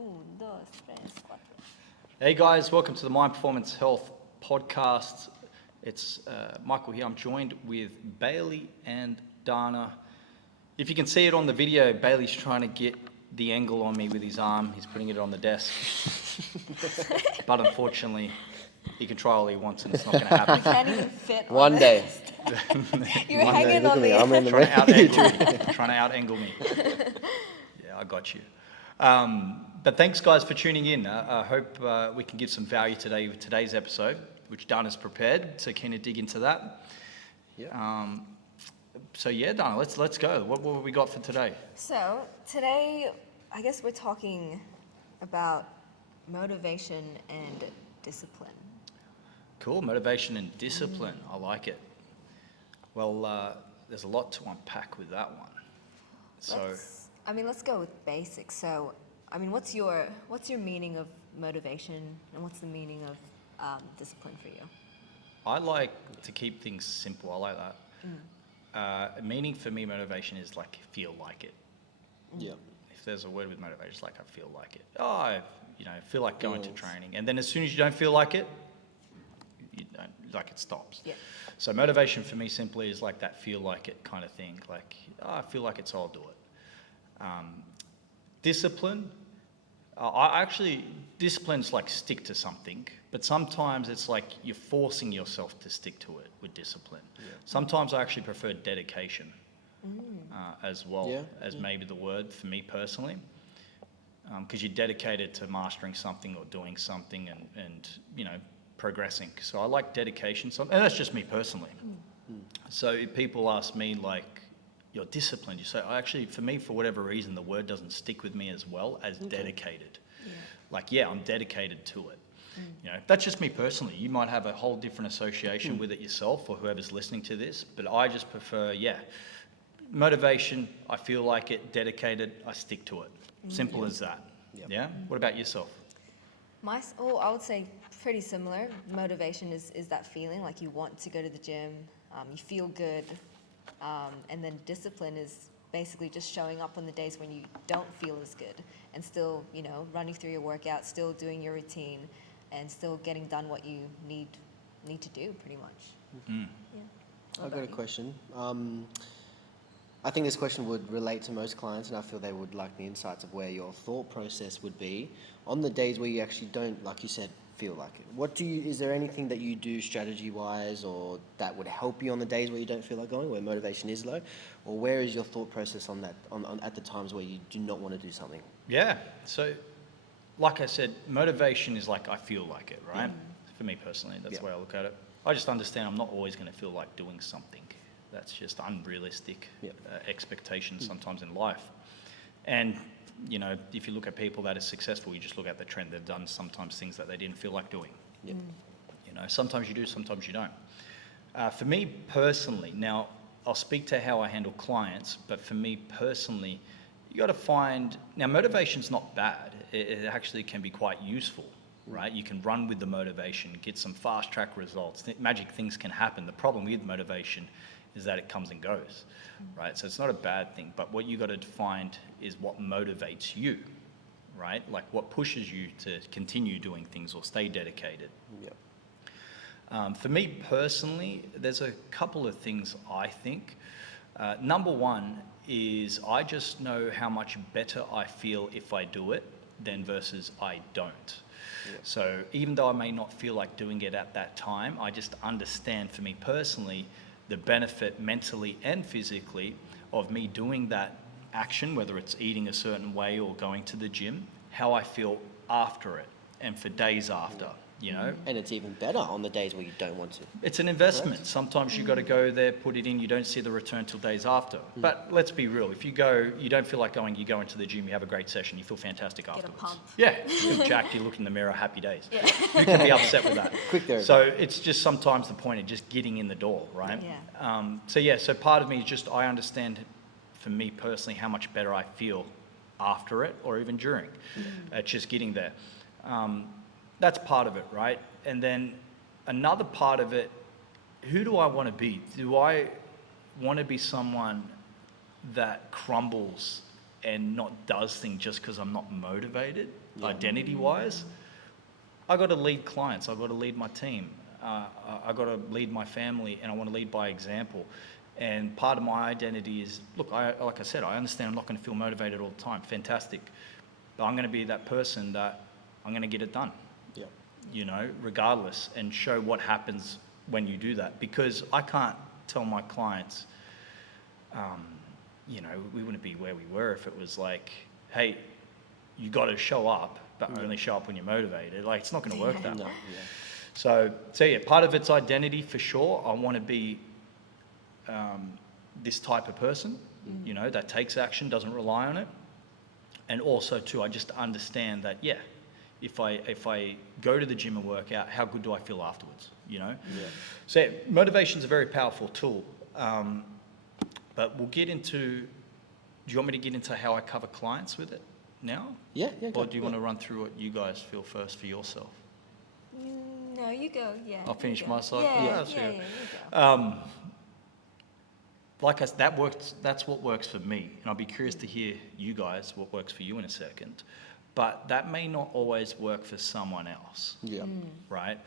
Un, dos, tres, cuatro. Hey guys, welcome to the Mind Performance Health podcast. It's Michael here. I'm joined with Bailey and Dana. If you can see it on the video, Bailey's trying to get the angle on me with his arm. He's putting it on the desk. But unfortunately, he can try all he wants and it's not going to happen. Can't even fit on One day. You're One day, hanging look on at me, the I'm in the Trying to middle. out-angle me. Trying to out-angle me. Yeah, I got you. But thanks, guys, for tuning in. I hope we can give some value today with today's episode, which Dana's prepared. So keen to dig into that. Yeah. So yeah, Dana, let's go. What have we got for today? So today, I guess we're talking about motivation and discipline. Cool, motivation and discipline. I like it. Well, there's a lot to unpack with that one. So Let's go with basics. So, what's your meaning of motivation, and what's the meaning of discipline for you? I like to keep things simple. I like that. Meaning for me, motivation is like feel like it. Yeah. If there's a word with motivation, it's like I feel like it. Oh, I feel like going to training. And then as soon as you don't feel like it, you don't, like it stops. Yeah. So motivation for me simply is like that feel like it kind of thing. Like, I feel like it, so I'll do it. Discipline, discipline's like stick to something, but sometimes it's like you're forcing yourself to stick to it with discipline. Yeah. Sometimes I actually prefer dedication as well as maybe the word for me personally, because you're dedicated to mastering something or doing something and progressing. So I like dedication, and that's just me personally. So if people ask me like, you're disciplined, you say, actually, for me, for whatever reason, the word doesn't stick with me as well as dedicated. Yeah. Like, yeah, I'm dedicated to it. That's just me personally. You might have a whole different association with it yourself or whoever's listening to this, but I just prefer, motivation, I feel like it, dedicated, I stick to it. Simple as that. Yep. Yeah? What about yourself? I would say pretty similar. Motivation is that feeling like you want to go to the gym, you feel good. And then discipline is basically just showing up on the days when you don't feel as good and still, running through your workout, still doing your routine and still getting done what you need to do pretty much. Yeah. I've got a question. I think this question would relate to most clients, and I feel they would like the insights of where your thought process would be on the days where you actually don't, like you said, feel like it. Is there anything that you do strategy-wise or that would help you on the days where you don't feel like going, where motivation is low? Or where is your thought process on that, at the times where you do not want to do something? Yeah, so like I said, motivation is like I feel like it, right? For me personally, that's the way I look at it. I just understand I'm not always going to feel like doing something. That's just unrealistic expectations sometimes in life. And if you look at people that are successful, you just look at the trend. They've done sometimes things that they didn't feel like doing. Yep. Sometimes you do, sometimes you don't. For me personally, now I'll speak to how I handle clients, but for me personally, you got to find, now motivation's not bad. It actually can be quite useful, right? You can run with the motivation, get some fast track results. Magic things can happen. The problem with motivation is that it comes and goes, right? So it's not a bad thing, but what you got to find is what motivates you, right? Like what pushes you to continue doing things or stay dedicated. Yep. For me personally, there's a couple of things I think. Number one is I just know how much better I feel if I do it than versus I don't. Yep. So even though I may not feel like doing it at that time, I just understand for me personally the benefit mentally and physically of me doing that action, whether it's eating a certain way or going to the gym, how I feel after it and for days after, And it's even better on the days where you don't want to. It's an investment. Correct. Sometimes you got to go there, put it in, you don't see the return till days after. But let's be real. If you go, you don't feel like going, you go into the gym, you have a great session, you feel fantastic afterwards. Get a pump. Yeah, you feel jacked, you look in the mirror, happy days. Yeah. You can be upset with that. Quick therapy. So it's just sometimes the point of just getting in the door, right? Yeah. So part of me is just, I understand for me personally how much better I feel after it or even during. It's just getting there. That's part of it, right? And then another part of it, who do I want to be? Do I want to be someone that crumbles and not does things just because I'm not motivated, identity-wise. I got to lead clients. I got to lead my team. I got to lead my family, and I want to lead by example. And part of my identity is, look, like I said, I understand I'm not going to feel motivated all the time. Fantastic. But I'm going to be that person that I'm going to get it done, Yeah. you know, regardless, and show what happens when you do that. Because I can't tell my clients, you know, we wouldn't be where we were if it was like, hey, you got to show up, but only show up when you're motivated. Like, it's not going to work that No. way. Yeah. So yeah, part of its identity for sure. I want to be this type of person, you know, that takes action, doesn't rely on it. And also too, I just understand that, yeah, if I go to the gym and work out, how good do I feel afterwards, you know? Yeah. So yeah, motivation's a very powerful tool. But we'll get into, do you want me to get into how I cover clients with it now? Yeah. Or do you want to run through what you guys feel first for yourself? No, you go. Yeah. I'll you finish go. my side? Yeah, Yeah, yeah, that's fair. you go. Like I said, that's what works for me. And I'll be curious to hear you guys, what works for you in a second. But that may not always work for someone else, Yeah. right?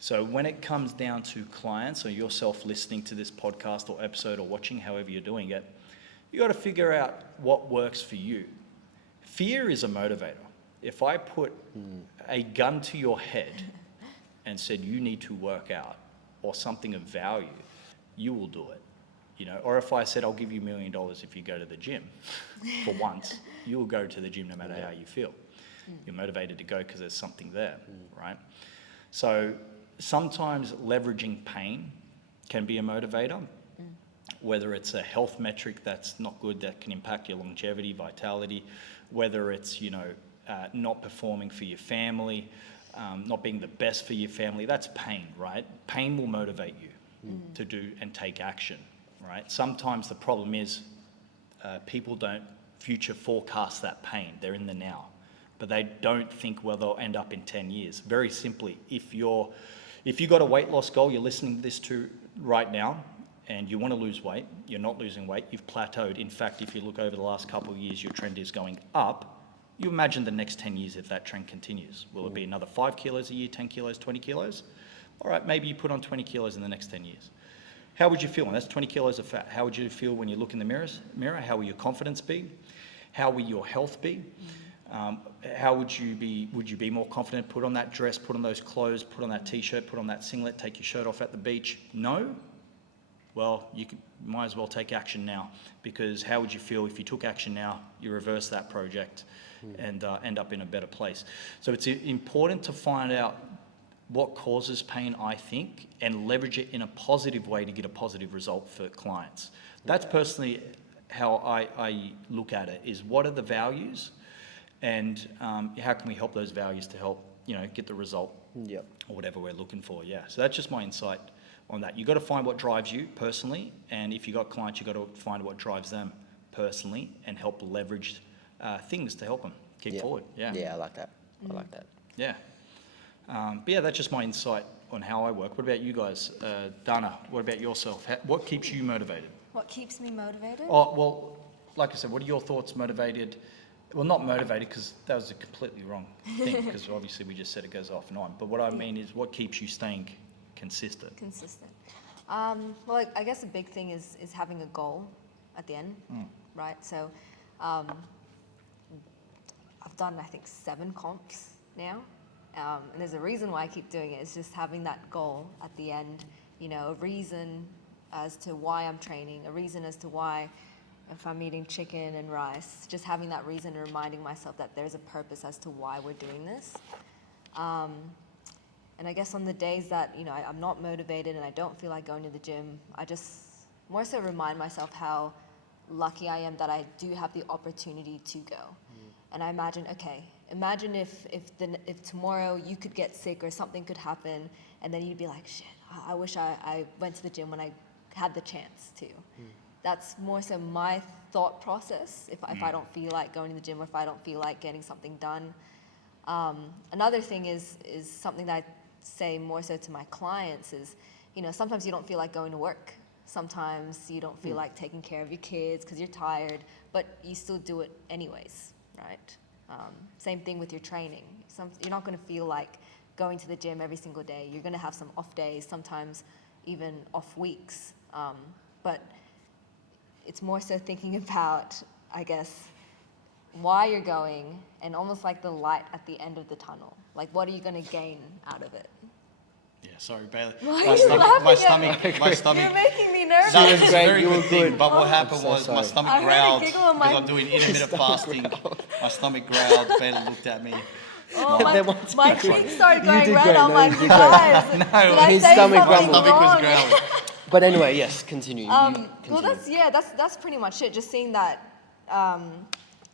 So when it comes down to clients or yourself listening to this podcast or episode or watching, however you're doing it, you got to figure out what works for you. Fear is a motivator. If I put a gun to your head and said you need to work out or something of value, you will do it. You know, or if I said I'll give you $1 million if you go to the gym for once, you will go to the gym no matter how you feel. You're motivated to go because there's something there, right? So sometimes leveraging pain can be a motivator, whether it's a health metric that's not good that can impact your longevity, vitality, whether it's, you know, not performing for your family, not being the best for your family. That's pain, right? Pain will motivate you to do and take action, right? Sometimes the problem is people don't future forecast that pain. They're in the now, but they don't think where they'll end up in 10 years. Very simply, if you got a weight loss goal you're listening to this to right now, and you want to lose weight, you're not losing weight, you've plateaued. In fact, if you look over the last couple of years, your trend is going up. You imagine the next 10 years if that trend continues. Will it be another 5 kilos a year, 10 kilos, 20 kilos? All right, maybe you put on 20 kilos in the next 10 years. How would you feel? And that's 20 kilos of fat. How would you feel when you look in the mirror? How will your confidence be? How will your health be? How would you be more confident? Put on that dress, put on those clothes, put on that t-shirt, put on that singlet, take your shirt off at the beach? No? Well, might as well take action now, because how would you feel if you took action now, you reverse that project and end up in a better place? So it's important to find out what causes pain, I think, and leverage it in a positive way to get a positive result for clients. That's personally how I look at it, is what are the values and how can we help those values to help, you know, get the result or whatever we're looking for. Yeah, so that's just my insight on that. You've got to find what drives you personally, and if you've got clients, you've got to find what drives them personally and help leverage things to help them keep forward. Yeah. Yeah, I like that. I like that. Yeah. But yeah, that's just my insight on how I work. What about you guys? Dana, what about yourself? What keeps you motivated? What keeps me motivated? Oh, well, like I said, what are your thoughts motivated? Well, not motivated, because that was a completely wrong thing, because obviously we just said it goes off and on. But what I mean is, what keeps you staying consistent? Consistent. Well, I guess a big thing is having a goal at the end, right? So I've done, I think, 7 comps now. And there's a reason why I keep doing it. It's just having that goal at the end, you know, a reason as to why I'm training, a reason as to why, if I'm eating chicken and rice, just having that reason and reminding myself that there's a purpose as to why we're doing this. And I guess on the days that, you know, I'm not motivated and I don't feel like going to the gym, I just more so remind myself how lucky I am that I do have the opportunity to go. And I imagine, okay, imagine if tomorrow you could get sick or something could happen, and then you'd be like, shit, I wish I went to the gym when I had the chance to. That's more so my thought process if I don't feel like going to the gym, or if I don't feel like getting something done. Another thing is something that I say more so to my clients is, you know, sometimes you don't feel like going to work. Sometimes you don't feel like taking care of your kids because you're tired, but you still do it anyways, right? Same thing with your training. You're not going to feel like going to the gym every single day. You're going to have some off days, sometimes even off weeks. But it's more so thinking about, I guess, why you're going and almost like the light at the end of the tunnel. Like, what are you going to gain out of it? Yeah, sorry, Bailey. Why My are you stomach, laughing my at stomach, me? my You're stomach. making me nervous. No, She this was is a great, very you good were thing. good. But what happened I'm so was my sorry. stomach I heard a growled giggle on because my- I'm doing intermittent fasting. My stomach growled. Bailey looked at me. Oh, Then my, once my again- cheeks started You going did red. great, I'm no, like, you did great. guys, did I His say stomach something grumbled. Stomach was wrong? growling. But anyway, yes, continue. You Well, continue. that's pretty much it. Just seeing that,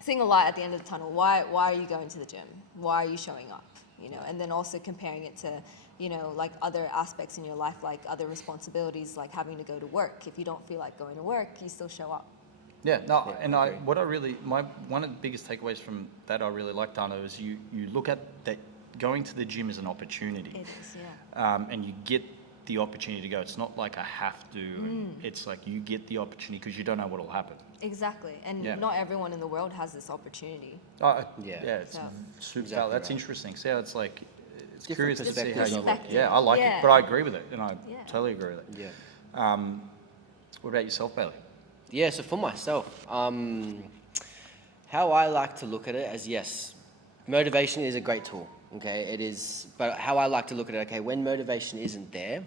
seeing a light at the end of the tunnel. Why are you going to the gym? Why are you showing up? You know, and then also comparing it to, you know, like other aspects in your life, like other responsibilities, like having to go to work. If you don't feel like going to work, you still show up. Yeah, no, Yeah, and I I, agree. what I really, one of the biggest takeaways from that I really liked, Dano, is you look at that going to the gym as an opportunity. It is, yeah. And you get the opportunity to go. It's not like I have to. It's like you get the opportunity because you don't know what will happen. Exactly. And Yeah. not everyone in the world has this opportunity. Yeah, Yeah. it's So- super. Exactly That's right. interesting. See how it's like, it's Different curious to see how perspectives you. of it. Yeah, I like Yeah. it, but I agree with it, and I Yeah. totally agree with it. Yeah. What about yourself, Bailey? Yeah, so for myself, how I like to look at it as, yes, motivation is a great tool, okay? It is, but how I like to look at it, okay, when motivation isn't there,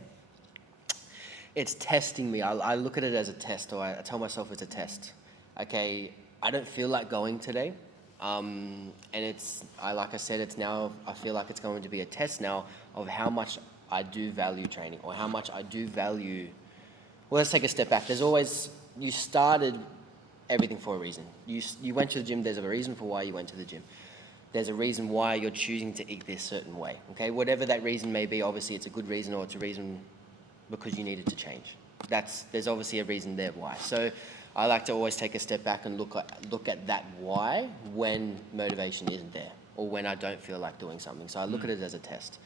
it's testing me. I look at it as a test, or I tell myself it's a test. Okay, I don't feel like going today. And like I said, it's now, I feel like it's going to be a test now of how much I do value training, or how much I do value. Well, let's take a step back. There's always, you started everything for a reason. You went to the gym, there's a reason for why you went to the gym. There's a reason why you're choosing to eat this certain way, okay? Whatever that reason may be, obviously it's a good reason, or it's a reason because you needed to change. There's obviously a reason there why. So I like to always take a step back and look at that why when motivation isn't there, or when I don't feel like doing something. So I look at it as a test.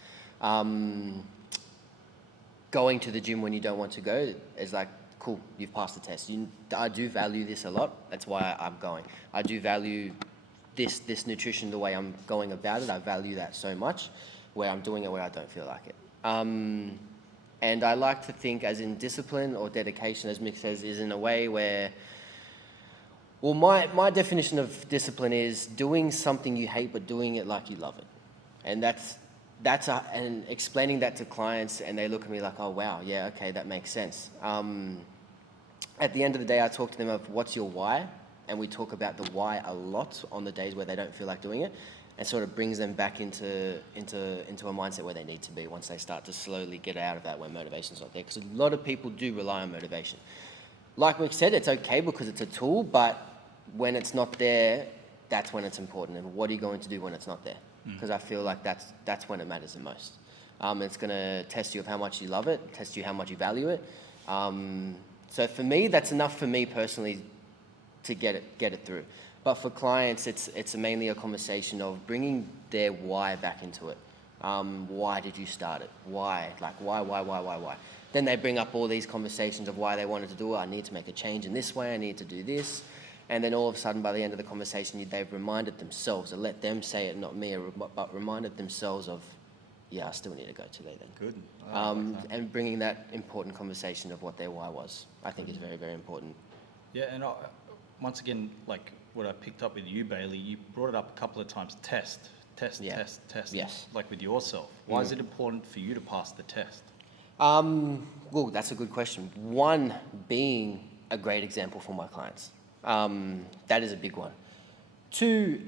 Going to the gym when you don't want to go is like, cool, you've passed the test. I do value this a lot. That's why I'm going. I do value this nutrition, the way I'm going about it. I value that so much, where I'm doing it where I don't feel like it. And I like to think as in discipline or dedication, as Mick says, is in a way where, well, my definition of discipline is doing something you hate, but doing it like you love it. And and explaining that to clients, and they look at me like, oh, wow, yeah, okay, that makes sense. At the end of the day, I talk to them of what's your why, and we talk about the why a lot on the days where they don't feel like doing it, and sort of brings them back into a mindset where they need to be once they start to slowly get out of that when motivation's not there. Because a lot of people do rely on motivation. Like Mick said, it's okay because it's a tool, but when it's not there, that's when it's important. And what are you going to do when it's not there? Because I feel like that's when it matters the most. It's going to test you of how much you love it, test you how much you value it. So for me, that's enough for me personally to get it through. But for clients, it's mainly a conversation of bringing their why back into it. Why did you start it? Why? Like, why? Then they bring up all these conversations of why they wanted to do it. I need to make a change in this way. I need to do this. And then all of a sudden, by the end of the conversation, they've reminded themselves, or let them say it, not me, but reminded themselves of, yeah, I still need to go today then. Good. I like that. And bringing that important conversation of what their why was, I think is very, very important. Yeah, and once again, like what I picked up with you, Bailey, you brought it up a couple of times. Test. Yeah. Test. Yes. Like with yourself. Why is it important for you to pass the test? Well, that's a good question. One, being a great example for my clients. That is a big one. Two,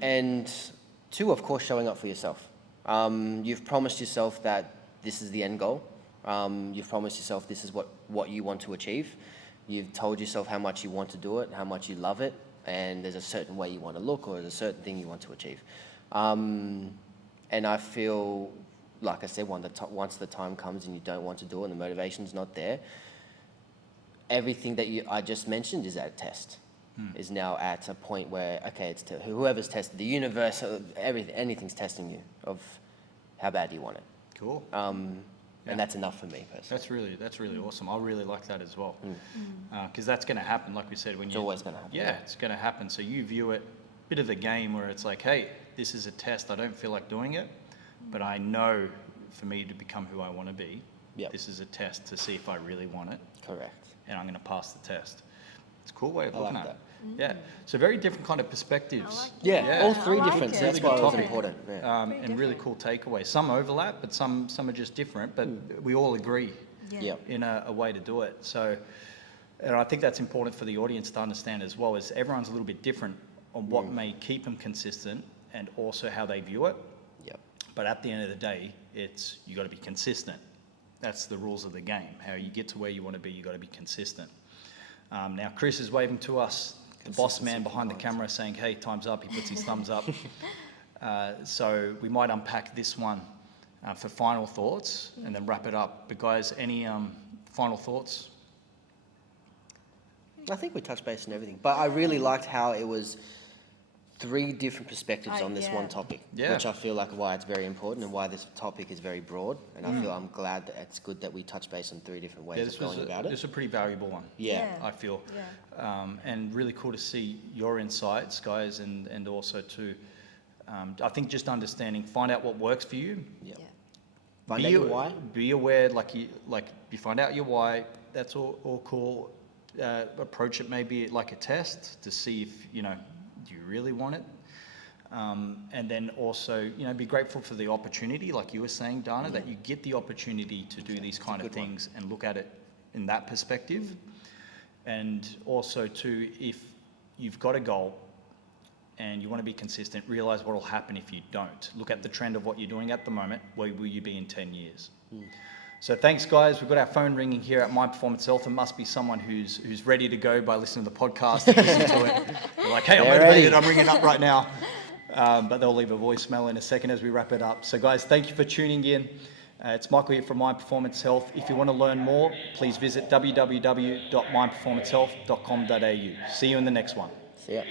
of course, showing up for yourself. You've promised yourself that this is the end goal. You've promised yourself this is what you want to achieve. You've told yourself how much you want to do it, how much you love it, and there's a certain way you want to look, or there's a certain thing you want to achieve. And I feel, like I said, once the time comes and you don't want to do it and the motivation's not there, everything that I just mentioned is at a test. Is now at a point where, okay, it's whoever's tested, the universe, everything, anything's testing you of how bad you want it. Cool. Yeah. And that's enough for me personally. That's really awesome. I really like that as well, because that's going to happen. Like we said, when It's always going to happen. yeah, it's going to happen. So you view it bit of the game where it's like, hey, this is a test. I don't feel like doing it, but I know for me to become who I want to be, Yep. this is a test to see if I really want it, Correct. and I'm going to pass the test. It's a cool way of I looking like at it. Yeah. So very different kind of perspectives. like Yeah, Yeah. all three I like different. it. That's Really why good it was topic. important. Yeah. And really cool takeaways. Some overlap, but some are just different. But we all agree Yeah. Yep. in a way to do it. So, and I think that's important for the audience to understand as well. Is everyone's a little bit different on what may keep them consistent and also how they view it. Yep. But at the end of the day, it's you got to be consistent. That's the rules of the game. How you get to where you want to be, you got to be consistent. Now, Chris is waving to us, the boss man behind the camera, saying, "Hey, time's up." He puts his thumbs up. So we might unpack this one for final thoughts and then wrap it up. But guys, any final thoughts? I think we touched base on everything, but I really liked how it was 3 different perspectives on this one yeah. topic, Yeah. which I feel like why it's very important and why this topic is very broad. And I feel I'm glad that it's good that we touch base on 3 different ways Yeah, of going about this it. was a pretty valuable one. Yeah. I feel. Yeah. And really cool to see your insights, guys, and also to, I think just understanding, find out what works for you. Yeah. Yeah. Find out your why. Be aware, like you find out your why. That's all cool. Approach it maybe like a test to see if do you really want it. And then also, be grateful for the opportunity, like you were saying, Dana, that you get the opportunity to do these kind of good one. things and look at it in that perspective. And also, too, if you've got a goal and you want to be consistent, realize what will happen if you don't. Look at the trend of what you're doing at the moment. Where will you be in 10 years? So thanks, guys. We've got our phone ringing here at My Performance Health. It must be someone who's ready to go by listening to the podcast and listening to it. They're like, hey, I'm They're motivated. ready. I'm ringing up right now. But they'll leave a voicemail in a second as we wrap it up. So, guys, thank you for tuning in. It's Michael here from My Performance Health. If you want to learn more, please visit www.myperformancehealth.com.au. See you in the next one. See ya.